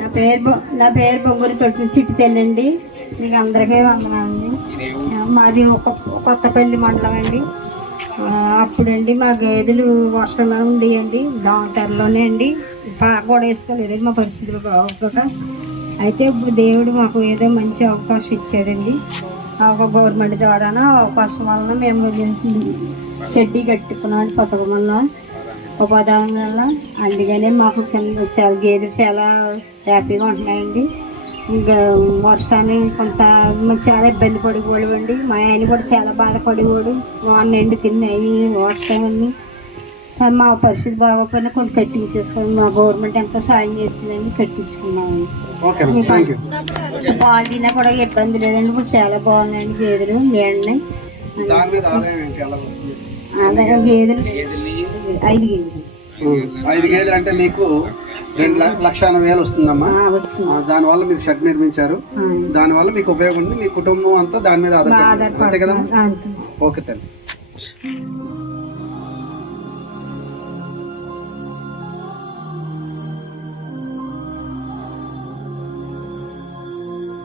నా పేరు నా పేరు బొంగురు తొట్టి చిట్టి తెల్లండి. మీకు అందరికీ వందనాలండి. మాది ఒక కొత్తపల్లి మండలం అండి. అప్పుడండి మా గేదెలు వర్షంలో ఉండేయండి. దాంతరలోనే అండి. బాగా కూడా వేసుకోలేదు మా పరిస్థితులు బాగోక. అయితే ఇప్పుడు దేవుడు మాకు ఏదో మంచి అవకాశం ఇచ్చాడండి. ఒక గవర్నమెంట్ ద్వారాన అవకాశం వలన మేము చెడ్డీ కట్టుకున్నాం పథకం వల్ల ఉపాధానం వల్ల అందుకనే మాకు కింద చాలా గేదెలు చాలా హ్యాపీగా ఉంటున్నాయండి. ఇంకా వర్షాన్ని కొంత చాలా ఇబ్బంది పడిపోయాడు మా ఆయన కూడా చాలా బాధపడేవాడు. వాడిని ఎండి తిన్నాయి వర్షాన్ని కానీ మా పరిస్థితి బాగోకపోయినా కొంచెం కట్టించేసుకొని మా గవర్నమెంట్ ఎంతో సాయం చేస్తుందని కట్టించుకున్నాము పాలు తిన్నా కూడా ఇబ్బంది లేదండి. ఇప్పుడు చాలా బాగున్నాయండి గేదెలు నీళ్ళని. అలాగే గేదెలు. ఐదు గేదెలు ఉం. ఐదు గేదెలు అంటే మీకు రెండు లక్ష లక్ష ఎనభై వేలు వస్తుందమ్మా. దానివల్ల మీరు షెడ్ నిర్మించారు. దానివల్ల మీకు ఉపయోగం ఉంది. మీ కుటుంబం అంతా దాని మీద ఆధారపడి అంతే కదా ఓకే తల్లి.